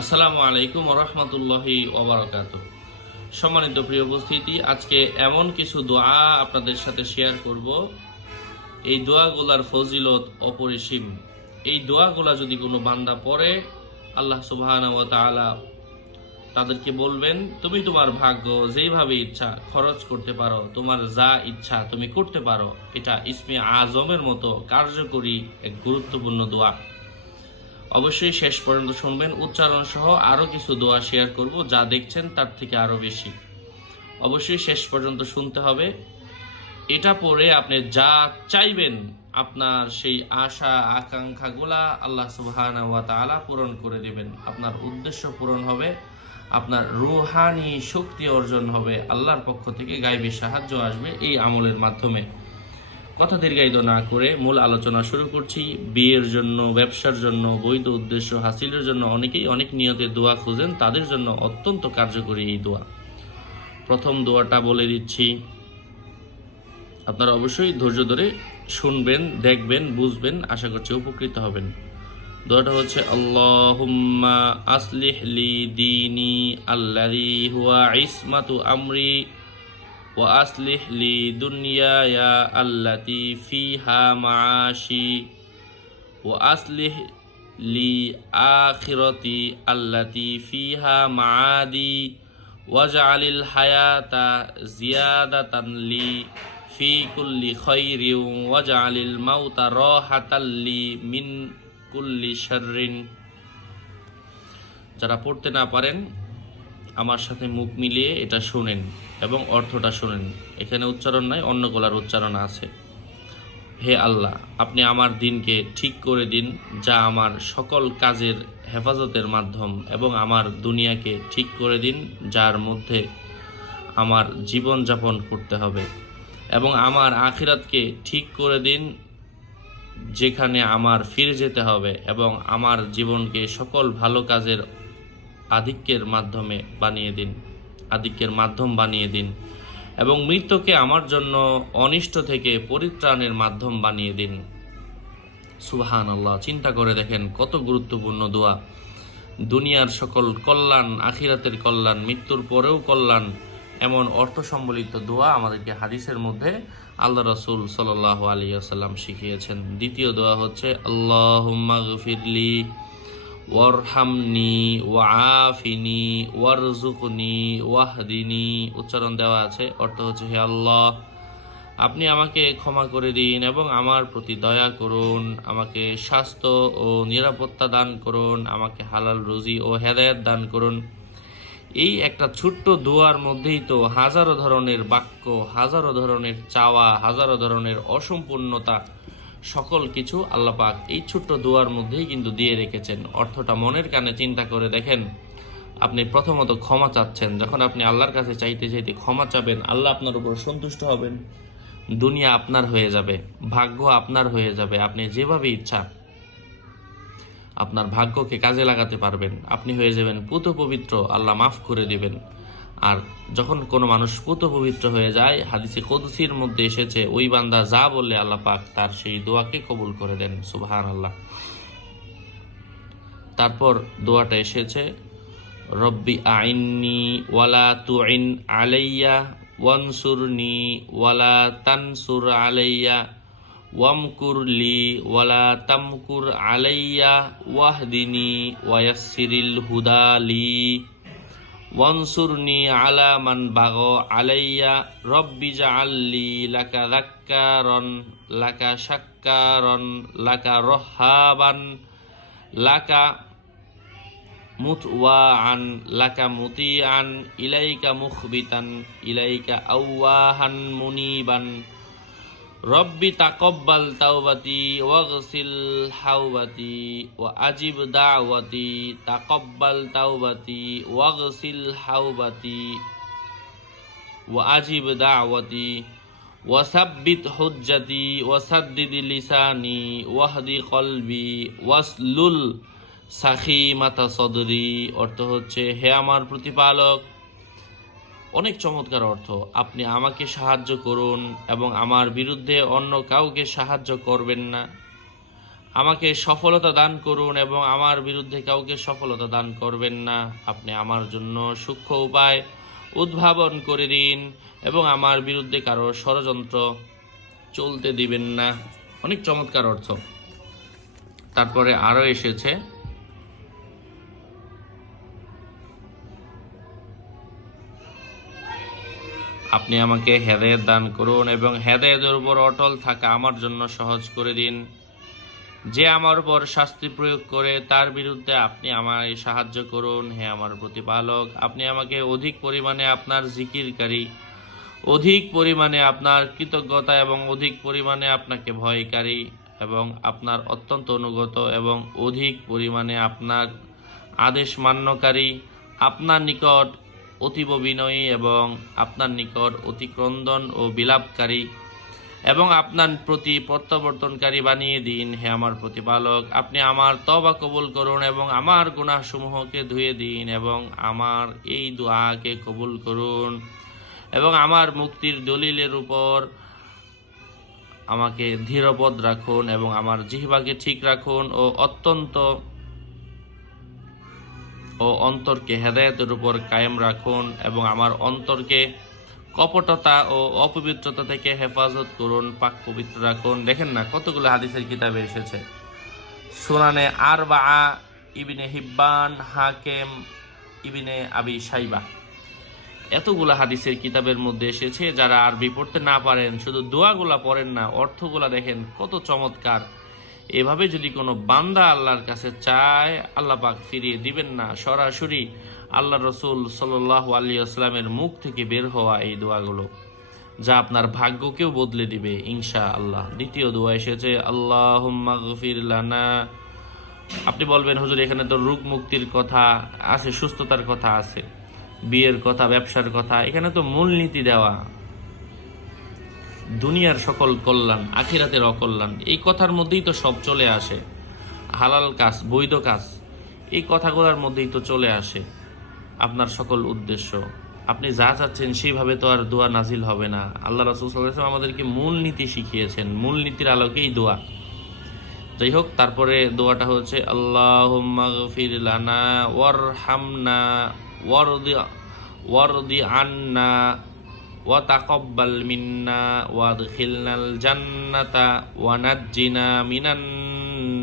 আসসালামু আলাইকুম রহমতুল্লাহি ওবরাকাত সম্মানিত প্রিয় উপস্থিতি, আজকে এমন কিছু দোয়া আপনাদের সাথে শেয়ার করব। এই দোয়াগুলার ফজিলত অপরিসীম। এই দোয়াগুলা যদি কোনো বান্দা পড়ে, আল্লাহ সুবহান তাদেরকে বলবেন, তুমি তোমার ভাগ্য যেইভাবে ইচ্ছা খরচ করতে পারো, তোমার যা ইচ্ছা তুমি করতে পারো। এটা ইসমে আজমের মতো কার্যকরী এক গুরুত্বপূর্ণ দোয়া। অবশ্যই শেষ পর্যন্ত শুনবেন। উচ্চারণ সহ আরও কিছু দোয়া শেয়ার করব, যা দেখছেন তার থেকে আরও বেশি। অবশ্যই শেষ পর্যন্ত শুনতে হবে। এটা পড়ে আপনি যা চাইবেন, আপনার সেই আশা, আকাঙ্ক্ষাগুলা আল্লাহ সুবহানা পূরণ করে দেবেন। আপনার উদ্দেশ্য পূরণ হবে, আপনার রুহানি শক্তি অর্জন হবে, আল্লাহর পক্ষ থেকে গাইবে সাহায্য আসবে এই আমলের মাধ্যমে। কথা দীর্ঘায়িত না করে মূল আলোচনা শুরু করছি। বিয়ের জন্য, ব্যবসার জন্য, বৈধ উদ্দেশ্য হাসিলের জন্য অনেকেই অনেক নিয়তে দোয়া খুঁজেন। তাদের জন্য অত্যন্ত কার্যকরী এই দোয়া। প্রথম দোয়াটা বলে দিচ্ছি। আপনারা অবশ্যই ধৈর্য ধরে শুনবেন, দেখবেন, বুঝবেন, আশা করছি উপকৃত হবেন। দোয়াটা হচ্ছে, আল্লাহুম্মা আসলিহ দীনি আল্লাযী হুয়া আমরি وأصلح لي دنياي التي فيها معاشي وأصلح لي آخرتي التي فيها معادي واجعل الحياة زيادة لي في كل خير واجعل الموت راحة لي من كل شر যারা পড়তে না পারেন আমার সাথে মুখ মিলিয়ে এটা শোনেন এবং অর্থটা শোনেন। এখানে উচ্চারণ নাই, অন্য গলার উচ্চারণ আছে। হে আল্লাহ, আপনি আমার দিনকে ঠিক করে দিন, যা আমার সকল কাজের হেফাজতের মাধ্যম, এবং আমার দুনিয়াকে ঠিক করে দিন, যার মধ্যে আমার জীবন যাপন করতে হবে। এবং আমার আখিরাতকে ঠিক করে দিন, যেখানে আমার ফিরে যেতে হবে, এবং আমার জীবনকে সকল ভালো কাজের আধিক্যের মাধ্যমে বানিয়ে দিন আধিক্যের মাধ্যম বানিয়ে দিন এবং মৃত্যুকে আমার জন্য অনিষ্ট থেকে পরিত্রাণের মাধ্যম বানিয়ে দিন। সুবাহান আল্লাহ চিন্তা করে দেখেন কত গুরুত্বপূর্ণ দোয়া। দুনিয়ার সকল কল্যাণ, আখিরাতের কল্যাণ, মৃত্যুর পরেও কল্যাণ এমন অর্থ সম্বলিত দোয়া আমাদেরকে হাদিসের মধ্যে আল্লাহ রসুল সাল্লাহ আলী আসাল্লাম শিখিয়েছেন। দ্বিতীয় দোয়া হচ্ছে আল্লাহ গফিরলি ওয়ারহামনি ওয়াফিনি ওয়ারজুকনি ওয়াহদিনি উচ্চারণ দেওয়া আছে। অর্থ হচ্ছে, হে আল্লাহ, আপনি আমাকে ক্ষমা করে দিন এবং আমার প্রতি দয়া করুন, আমাকে স্বাস্থ্য ও নিরাপত্তা দান করুন, আমাকে হালাল রুজি ও হেদায়ত দান করুন। এই একটা ছোট্ট দোয়ার মধ্যেই তো হাজারো ধরনের বাক্য, হাজারো ধরনের চাওয়া, হাজারো ধরনের অসম্পূর্ণতা সকল কিছু আল্লাপাক এই ছোট্ট দোয়ার মধ্যেই কিন্তু দিয়ে রেখেছেন। অর্থটা মনের কানে চিন্তা করে দেখেন, আপনি প্রথমত ক্ষমা চাচ্ছেন। যখন আপনি আল্লাহর কাছে চাইতে চাইতে ক্ষমা চাবেন, আল্লাহ আপনার উপর সন্তুষ্ট হবেন। দুনিয়া আপনার হয়ে যাবে, ভাগ্য আপনার হয়ে যাবে। আপনি যেভাবে ইচ্ছা আপনার ভাগ্যকে কাজে লাগাতে পারবেন। আপনি হয়ে যাবেন পুত পবিত্র আল্লাহ মাফ করে দিবেন। আর যখন কোনো মানুষ পুত পবিত্র হয়ে যায়, হাদিসে কদসির মধ্যে এসেছে, ওই বান্দা যা বললে আল্লাহ পাক, তার সেই দোয়াকে কবুল করে দেন। সুবাহান আল্লাহ তারপর দোয়াটা এসেছে, রব্বি আইননি ওয়ালা তু আইন আলাইয়া, ওয়ানসুরনি ওয়ালা তানসুর আলাইয়া, ওয়ামকুর লি ওয়ালা তামকুর আলাইয়া, ওয়াহদিনি ওয়াসিরিল হুদা লি। ওয়ানসুরনি আলা মান বাগ আলাইয়া রব্বি জাআল্লি লাকা যাক্কারন, লাকা শাক্কারন, লাকা রহাবান, লাকা মুতওয়াআন, লাকা মুতিআন, ইলাইকা মুখবিতান, ইলাইকা আওয়াহান মুনিবান। রব্বি তাকব্বাল তাওবাতি ওয়াগসিল হাওবাতি ওয়া আজিব দাওয়াতি তাকব্বাল তাওবাতি ওয়াগসিল হাওবাতি ওয়া আজিব দাওয়াতি ওয়াসাব্বিত হুজ্জাতি ওয়াসাদ্দিদ লিসানি ওয়াহদি কলবি ওয়াসলুল সাখিমাতা সদরি। অর্থ হচ্ছে, হে আমার প্রতিপালক অনেক চমৎকার অর্থ। আপনি আমাকে সাহায্য করুন এবং আমার বিরুদ্ধে অন্য কাউকে সাহায্য করবেন না। আমাকে সফলতা দান করুন এবং আমার বিরুদ্ধে কাউকে সফলতা দান করবেন না। আপনি আমার জন্য সূক্ষ্ম উপায় উদ্ভাবন করে দিন এবং আমার বিরুদ্ধে কারও ষড়যন্ত্র চলতে দিবেন না। অনেক চমৎকার অর্থ। তারপরে আরও এসেছে আপনি আমাকে হেদায়েত দান করুন এবং হেদায়েতের উপর অটল থাকা আমার জন্য সহজ করে দিন। যে আমার উপর শাস্তি প্রয়োগ করে, তার বিরুদ্ধে আপনি আমায় সাহায্য করুন, হে আমার প্রতিপালক। আপনি আমাকে অধিক পরিমাণে আপনার জিকিরকারী, অধিক পরিমাণে আপনার কৃতজ্ঞতা এবং অধিক পরিমাণে আপনাকে ভয়কারী এবং আপনার অত্যন্ত অনুগত এবং অধিক পরিমাণে আপনার আদেশ মান্যকারী। আপনার নিকট অতীব বিনয়ী এবং আপনার নিকট অতিক্রন্দন ও বিলাপকারী এবং আপনার প্রতি প্রত্যাবর্তনকারী বানিয়ে দিন হে আমার প্রতিপালক। আপনি আমার তবা কবুল করুন এবং আমার গুনাহসমূহকে ধুয়ে দিন এবং আমার এই দোয়াকে কবুল করুন এবং আমার মুক্তির দলিলের উপর আমাকে ধীরপদ রাখুন এবং আমার জিহ্বাকে ঠিক রাখুন ও অত্যন্ত ও অন্তরকে হেদায়েতের উপর কায়েম রাখুন এবং আমার অন্তরকে কপটতা ও অপবিত্রতা থেকে হেফাজত করুন, পাক পবিত্র রাখুন। দেখেন না, কতগুলো হাদিসের কিতাবে এসেছে। সুনানে আর বা আ ইবিনে হিব্বান, হাকেম ইবিনে আবি সাইবা এতগুলা হাদিসের কিতাবের মধ্যে এসেছে, যারা আরবি পড়তে না পারেন, শুধু দোয়াগুলা পড়েন না, অর্থগুলা দেখেন, কত চমৎকার। এভাবে যদি কোনো বান্দা আল্লাহর কাছে চায়, আল্লাহ পাক ফিরিয়ে দিবেন না। সরাসরি আল্লাহ রসুল সাল্লাহ আলী আসলামের মুখ থেকে বের হওয়া এই দোয়াগুলো, যা আপনার ভাগ্যকেও বদলে দিবে ইনশা আল্লাহ দ্বিতীয় দোয়া এসেছে আল্লাহ লানা। আপনি বলবেন, হুজুর, এখানে তো রোগ মুক্তির কথা আছে, সুস্থতার কথা আছে, বিয়ের কথা, ব্যবসার কথা, এখানে তো মূলনীতি দেওয়া। দুনিয়ার সকল কল্যাণ, আখিরাতের অকল্যাণ, এই কথার মধ্যেই তো সব চলে আসে। হালাল কাজ, বৈধ কাজ, এই কথাগুলোর মধ্যেই তো চলে আসে আপনার সকল উদ্দেশ্য। আপনি যা চাচ্ছেন সেইভাবে তো আর দোয়া নাজিল হবে না। আল্লাহ রাসুল সাল্লাম আমাদেরকে মূল নীতি শিখিয়েছেন, মূল নীতির আলোকেই দোয়া। যাই হোক, তারপরে দোয়াটা হচ্ছে আল্লাহ ওয়ার হামনা ওয়ারদি ওয়ারদি আন্না ওয়াতাকব্বাল মিন্না ওয়াদখিলনাল জান্নাতা ওয়ানাজ্জিনা মিনান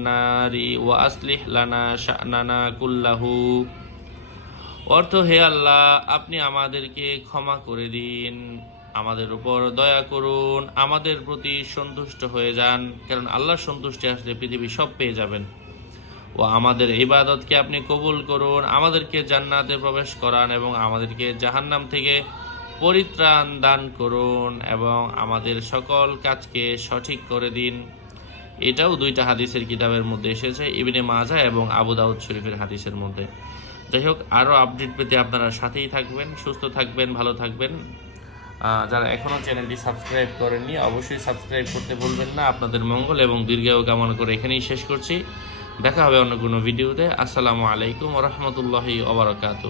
নারি ওয়া লানা কুল্লাহু অর্থ, হে আল্লাহ, আপনি আমাদেরকে ক্ষমা করে দিন। আমাদের উপর দয়া করুন। আমাদের প্রতি সন্তুষ্ট হয়ে যান, কারণ আল্লাহর সন্তুষ্টি আসলে পৃথিবী সব পেয়ে যাবেন। ও আমাদের ইবাদতকে আপনি কবুল করুন। আমাদেরকে জান্নাতে প্রবেশ করান এবং আমাদেরকে জাহান্নাম থেকে পরিত্রাণ দান করুন এবং আমাদের সকল কাজকে সঠিক করে দিন। এটাও দুইটা হাদিসের কিতাবের মধ্যে এসেছে, ইবনে মাজা এবং আবু দাউদ শরীফের হাদিসের মধ্যে। যাই হোক, আরও আপডেট পেতে আপনারা সাথেই থাকবেন, সুস্থ থাকবেন, ভালো থাকবেন। যারা এখনও চ্যানেলটি সাবস্ক্রাইব করেননি, অবশ্যই সাবস্ক্রাইব করতে ভুলবেন না। আপনাদের মঙ্গল এবং দীর্ঘায়ু কামনা করে এখানেই শেষ করছি। দেখা হবে অন্য কোনো ভিডিওতে। আসসালামু আলাইকুম রহমতুল্লাহি ওবরাকাতু